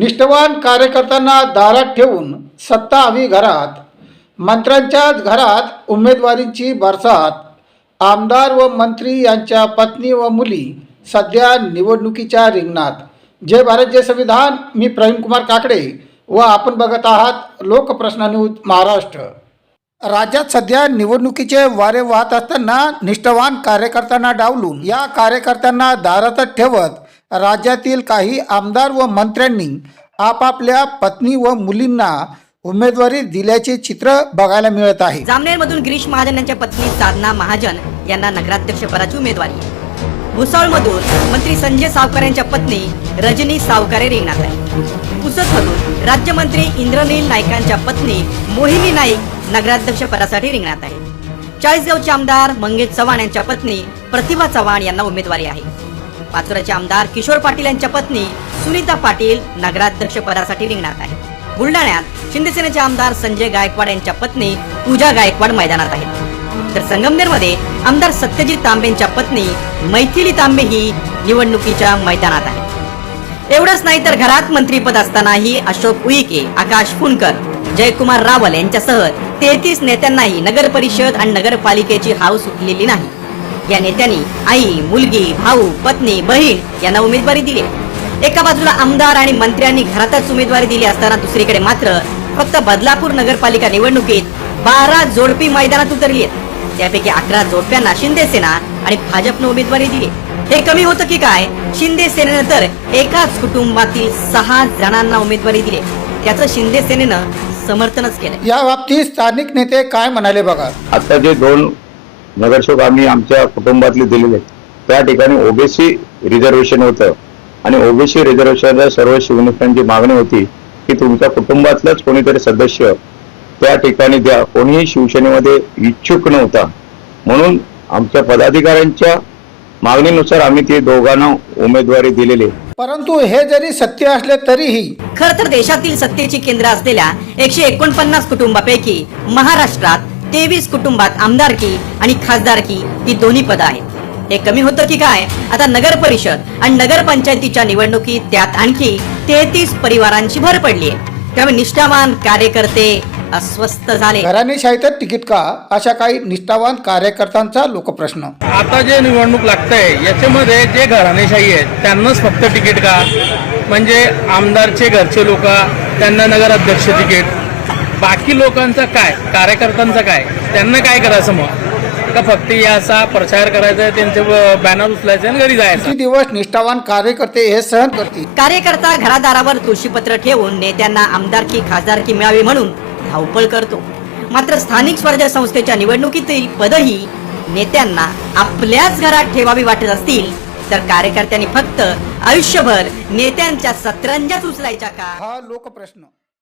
निष्ठावान कार्यकर्त्यांना दारात ठेवून सत्ता हवी घरात, मंत्र्यांच्याच घरात उमेदवारींची बरसात, आमदार व मंत्री यांच्या पत्नी व मुली सध्या निवडणुकीच्या रिंगणात। जय भारत जय संविधान। मी प्रवीण कुमार काकडे व आपण बघत आहात लोकप्रश्न न्यूज महाराष्ट्र। राज्यात सध्या निवडणुकीचे वारे वाहत असताना निष्ठावान कार्यकर्त्यांना डावलून या कार्यकर्त्यांना दारातच ठेवत राज्यातील काही आमदार व मंत्र्यांनी आपापल्या पत्नी व मुलींना उमेदवारी दिल्याचे चित्र बघायला मिळत आहे। जामनेरमधून गिरीश महाजन यांच्या पत्नी साधना महाजन यांना नगराध्यक्षपदाची उमेदवारी। भुसावळमधून मंत्री संजय सावकार यांच्या पत्नी रजनी सावकारे रिंगणात आहे। पुसदमधून राज्यमंत्री इंद्रनील नाईकांच्या पत्नी मोहिनी नाईक नगराध्यक्षपदासाठी रिंगणात आहे। चाळीसगावचे आमदार मंगेश चव्हाण यांच्या पत्नी प्रतिभा चव्हाण यांना उमेदवारी आहे। पाचोऱ्याचे आमदार किशोर पाटील यांच्या पत्नी सुनीता पाटील नगराध्यक्षपदासाठी रिंगणात आहे। बुलढाण्यात शिंदेसेनेचे आमदार संजय गायकवाड यांच्या पत्नी पूजा गायकवाड मैदानात आहेत। तर संगमनेरमध्ये आमदार सत्यजित तांबेंच्या पत्नी मैथिली तांबे ही निवडणुकीच्या मैदानात आहे। एवढंच नाही तर घरात मंत्रीपद असतानाही अशोक उईके, आकाश फुंडकर, जयकुमार रावल यांच्यासह 33 नेत्यांनाही नगर परिषद आणि नगरपालिकेची हाव सुटलेली नाही। या नेत्यांनी आई, मुलगी, भाऊ, पत्नी, बहीण यांना उमेदवारी दिली। एका बाजूला आमदार आणि मंत्र्यांनी घरातच उमेदवारी दिली असताना दुसरीकडे मात्र फक्त बदलापूर नगरपालिका निवडणुकीत 12 जोडपी मैदानात उतरली आहेत। त्यापैकी 11 जोडप्यांना शिंदे सेना आणि भाजपने उमेदवारी दिली। हे कमी होतं की काय? शिंदे सेनेनं तर एकाच कुटुंबातील 6 जणांना उमेदवारी दिली। त्याचं शिंदे सेनेनं समर्थनच केलं। या बाबतीत स्थानिक नेते काय म्हणाले बघा। आता जे 2 नगरसेवक आम्ही आमच्या कुटुंबातले दिलेले त्या ठिकाणी ओबीसी रिझर्वेशन होतं आणि ओबीसी रिझर्वेशनला सर्व शिवसैनिकांची मागणी होती की तुमच्या कुटुंबातलंच कोणीतरी सदस्य त्या ठिकाणी द्या। कोणीही शिवसेनेमध्ये इच्छुक नव्हता, म्हणून आमच्या पदाधिकाऱ्यांच्या मागणीनुसार आम्ही ते दोघांना उमेदवारी दिलेली। परंतु हे जरी सत्य असले तरीही खर तर देशातील सत्तेची केंद्र असलेल्या 149 कुटुंबापैकी महाराष्ट्रात 23 कुटुंबात आमदारकी आणि खासदारकी ही दोन्ही पदं आहेत। हे कमी होतं की काय? आता नगर परिषद आणि नगरपंचायतीच्या निवडणुकीत त्यात आणखी 33 परिवारांची भर पडली आहे। त्यामुळे निष्ठावान कार्यकर्ते अस्वस्थ झाले। घराणेशाहीतच तिकीट का, अशा काही निष्ठावान कार्यकर्त्यांचा लोकप्रश्न। आता जे निवडणूक लागतंय याच्यामध्ये जे घराणेशाही आहेत त्यांनाच फक्त तिकीट का? म्हणजे आमदारचे घरचे लोक त्यांना नगराध्यक्ष तिकीट, बाकी लोकांचं काय, कार्यकर्त्यांचं काय, त्यांना काय करायचं मग? का फक्त याचा प्रचार करायचा, त्यांचे बॅनर उचलायचे आणि घरी जायचं? किती दिवस निष्ठावान कार्यकर्ते हे सहन करतील? कार्यकर्ता घरादारावर तुळशीपत्र ठेवून नेत्यांना आमदारकी खासदारकी मिळावी म्हणून धावपळ करतो। मात्र स्थानिक स्वराज्य संस्थेच्या निवडणुकीतील पदही नेत्यांना आपल्याच घरात ठेवावी वाटत असतील तर कार्यकर्त्यांनी फक्त आयुष्यभर नेत्यांच्या सतरंजाच उचलायच्या का? हा लोकप्रश्न।